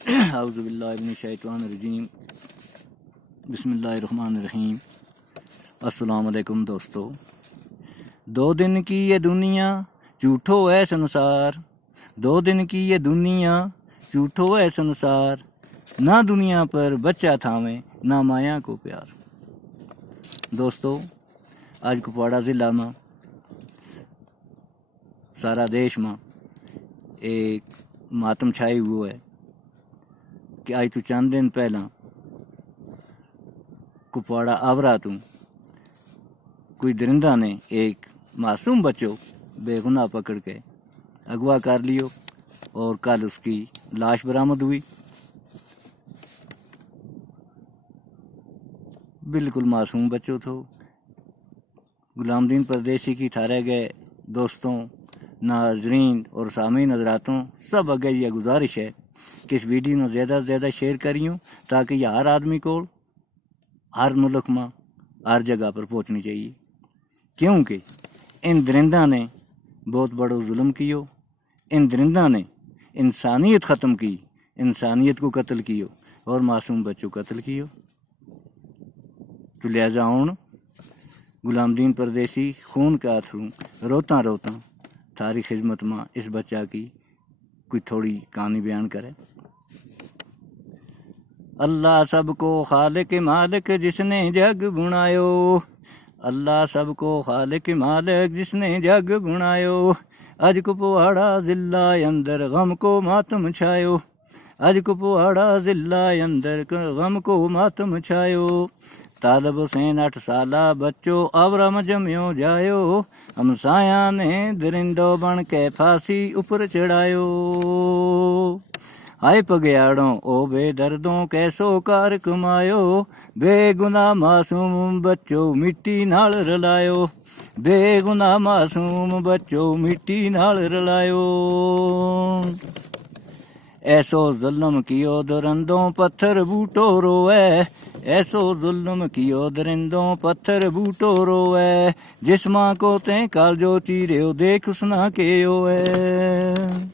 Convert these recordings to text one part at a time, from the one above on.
औज़ुबिल्लाहिमिनश्शैतानिर्रजीम बिस्मिल्लाहिर्रहमानिर्रहीम। अस्सलाम वालेकुम दोस्तों। 2 दिन की ये दुनिया झूठो है संसार, 2 दिन की ये दुनिया झूठो है संसार, ना दुनिया पर बच्चा थामे ना माया को प्यार। दोस्तों, आज कुपवाड़ा ज़िला में सारा देश में एक मातम छाई हुआ है कि आज तो चंद दिन पहला कुपवाड़ा आवरा तू कोई दरिंदा ने एक मासूम बच्चों बेगुनाह पकड़ के अगवा कर लियो और कल उसकी लाश बरामद हुई। बिल्कुल मासूम बच्चों तो गुलामदीन परदेसी की थारे गए दोस्तों, नाजरीन और सामीन हजरातों सब अगे यह गुजारिश है कि इस वीडियो में ज़्यादा से ज़्यादा शेयर करियो ताकि यह हर आदमी को हर मुल्क में हर जगह पर पहुँचनी चाहिए, क्योंकि इन दरिंदा ने बहुत बड़ा जुल्म कियो। इन दरिंदा ने इंसानियत ख़त्म की, इंसानियत को कत्ल कियो और मासूम बच्चों को कत्ल कियो। तो लिहाजा हूँ गुलामदीन परदेसी खून का आंसू रोता रोता थारी खिदमत में इस बच्चा की कोई थोड़ी कहानी बयान करे। अल्लाह सबको खालिक मालिक जिसने जग बुनायो, अल्लाह सबको खालिक मालिक जिसने जग बुनायो, अज कुपवाड़ा ज़िला अंदर गम को मातम छायो, अज कुपवाड़ा ज़िला अंदर गम को मातम छायो। तालब हुसैन 8 साला बच्चों आवरा जम्यो जायो, हमसाया ने दरिंदो बन के फांसी ऊपर चढ़ायो। हाय पगयाड़ों ओ बेदर्दों कैसो कार कमायो, बेगुनाह मासूम बच्चों मिट्टी नाल रलायो, बेगुनाह मासूम बच्चों मिट्टी नाल रलायो। ऐसो जुल्म कियो दरिंदों पत्थर बूटो रोए, ऐसो जुल्म कियो दरिंदों पत्थर बूटो रोए, जिस माँ को ते काल जो चीरियो देख उसना के है।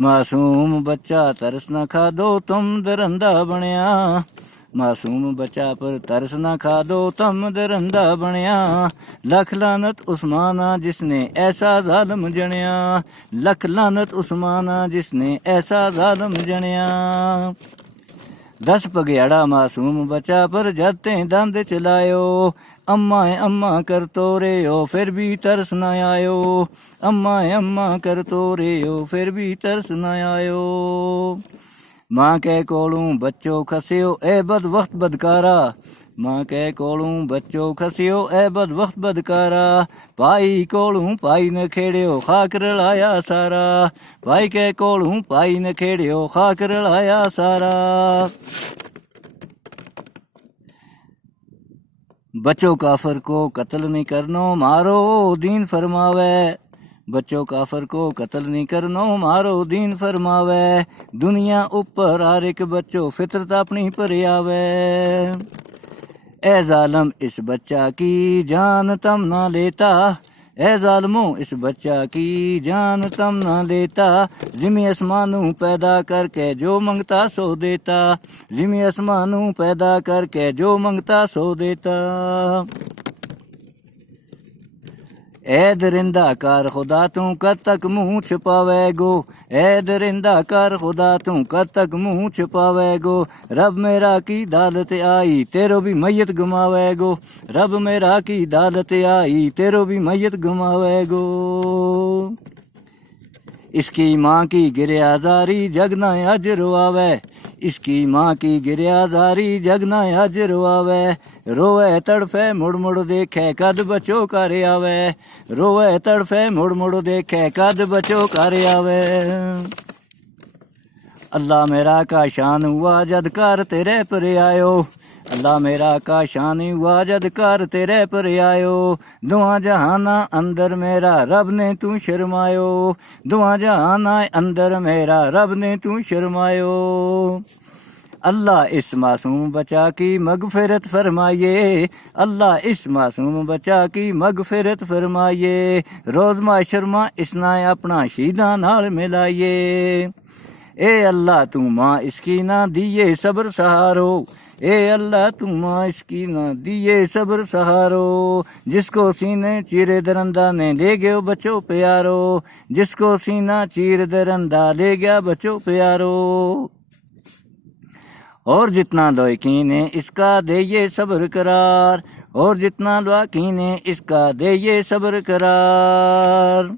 मासूम बच्चा तरस न खा दो तुम दरिंदा बनया, मासूम बच्चा पर तरस न खा दो तुम दरिंदा बनया, लख लानत उस्माना जिसने ऐसा जालिम जनिया, लख लानत उस्माना जिसने ऐसा जालिम जनिया। 10 पगयाड़ा मासूम बच्चा पर जते दंद चलायो, अम्मा कर तो रे हो फिर भी तरस न आयो, अम्मा कर तो रे हो फिर भी तरस न आयो। माँ के कोलूं बच्चों खसियो ए बद वक्त बदकारा, माँ के कोलूं बच्चों खसियो ए बद वक्त बदकारा, पाई कोलूं पाई न खेड़ियो खाक रलाया सारा, पाई के कोलूं पाई न खेड़ियो खाक रलाया सारा। बच्चों काफर को कत्ल नहीं करनो मारो दीन फरमावे, बच्चों काफर को कत्ल नहीं करनो मारो दीन फरमावे, दुनिया ऊपर हर एक बच्चों फितरत अपनी पर आवे। ए जालम इस बच्चा की जान तम ना लेता, ए जालमो इस बच्चा की जान तम ना लेता, ज़िमी आसमानों पैदा करके जो मंगता सो देता, ज़िमी आसमानों पैदा करके जो मंगता सो देता। ए दरिंदा कर खुदा तू कद तक मुँह छुपावेगो, ए दरिंदा कर खुदा तू कद तक मुँह छुपावेगो, रब मेरा की दालत आई तेरो भी मैयत गमावेगो, रब मेरा की दालत आई तेरो भी मैयत गमावेगो। इसकी माँ की गिरयाजारी जगना अज रोआवे, इसकी माँ की गिरयाजारी जगना अज रोआवे, रोवे तड़फे मुड़ मुड़ देखे कद बचो कर आवे, रोवे तड़फे मुड़ मुड़ देखे कद बचो कर आवे। अल्लाह मेरा का शान हुआ जद कर तेरे पर आयो, अल्लाह मेरा का शान हुआ जद कर तेरे पर आयो, दुआ जहाना अंदर मेरा रब ने तू शर्मायो, दुआ जहाना अंदर मेरा रब ने तू शर्मायो। अल्लाह इस मासूम बच्चा की मगफिरत फरमाइए, अल्लाह इस मासूम बच्चा की मगफिरत फरमाइए, रोज़ माशर में इसना अपना शहीदा नाल मिलाइए। ए अल्लाह तू माँ इसकी ना दिए सब्र सहारो, ए अल्लाह तू माँ इसकी ना दिए सब्र सहारो, जिसको सीने चीरे दरंदा ने ले गयो बचो प्यारो, जिसको सीना चीर दरंदा ले गया बचो प्यारो। और जितना लोकी ने इसका दे ये सब्र करार, और जितना लोकी ने इसका दे ये सब्र करार।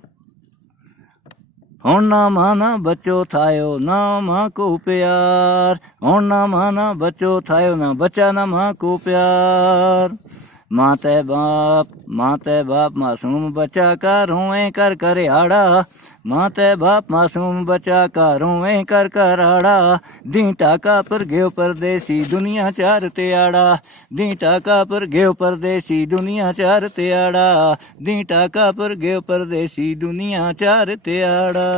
हुण ना माना बच्चो थायो ना माँ को प्यार, हुण ना माना बच्चो थायो ना बचा ना माँ को प्यार। माँ ते बाप मासूम बचा का रोए कर कर आड़ा, माँ ते बाप मासूम बचा का रोए कर कर आड़ा। दी टाका पर गयो परदेसी दुनिया चार ते आड़ा, दी टाका पर गयो परदेसी दुनिया चार ते आड़ा, दी टाका पर गयो परदेसी दुनिया चार ते आड़ा।